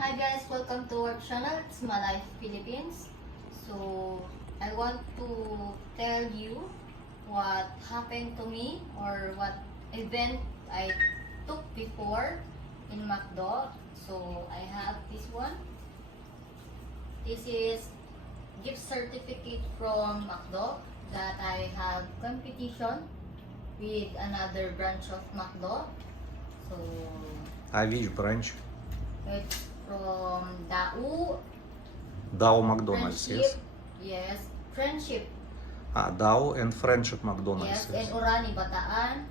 Hi guys, welcome to our channel. It's My Life Philippines. So I want to tell you what happened to me or what event I took before in McDo. So I have this one. This is gift certificate from McDo that I have competition with another branch of McDo. So Which branch? it's from Dao Dow McDonald's, Friendship. yes? Yes, Friendship. Dow and Friendship McDonald's, Yes, yes. and Orani Bataan.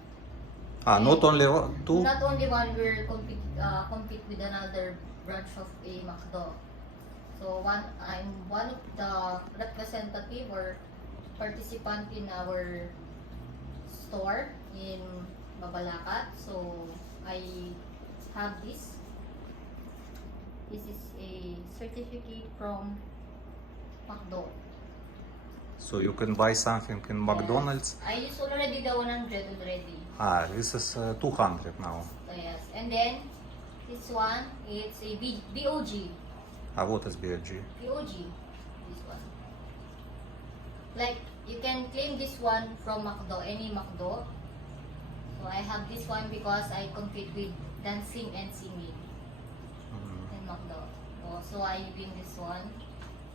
Not only two? Not only one, we're compete with another branch of a McDo. So I'm one of the representative or participant in our store in Babalacat. So I have this. This is a certificate from McDo. So you can buy something in McDonald's? Yes. I used already the 100 already. This is 200 now. Yes. And then this one, it's a BOG. What is BLG? BOG. This one. Like, you can claim this one from McDo, any McDo. So I have this one because I compete with dancing and singing in McDo. So I win this one.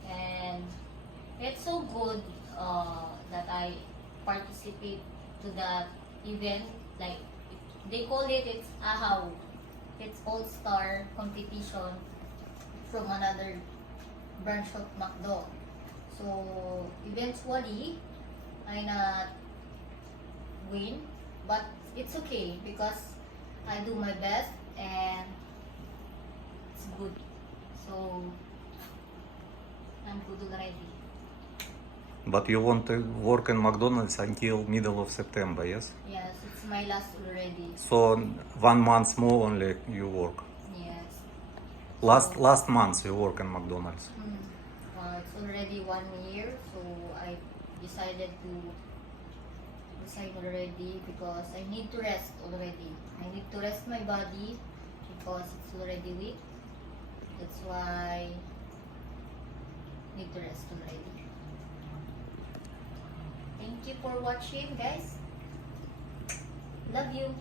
And it's so good that I participate to that event. Like, they call it's AHAW. It's all-star competition from another branch of McDo. So eventually, I not win, but it's okay because I do my best and it's good. So I'm good already. But you want to work in McDonald's until middle of September, yes? Yes, it's my last already. So 1 month more only you work. Yes. Last month you work in McDonald's. It's already 1 year, so I decided to resign already because I need to rest already. I need to rest my body because it's already weak. That's why I need to rest already. Thank you for watching, guys. Love you.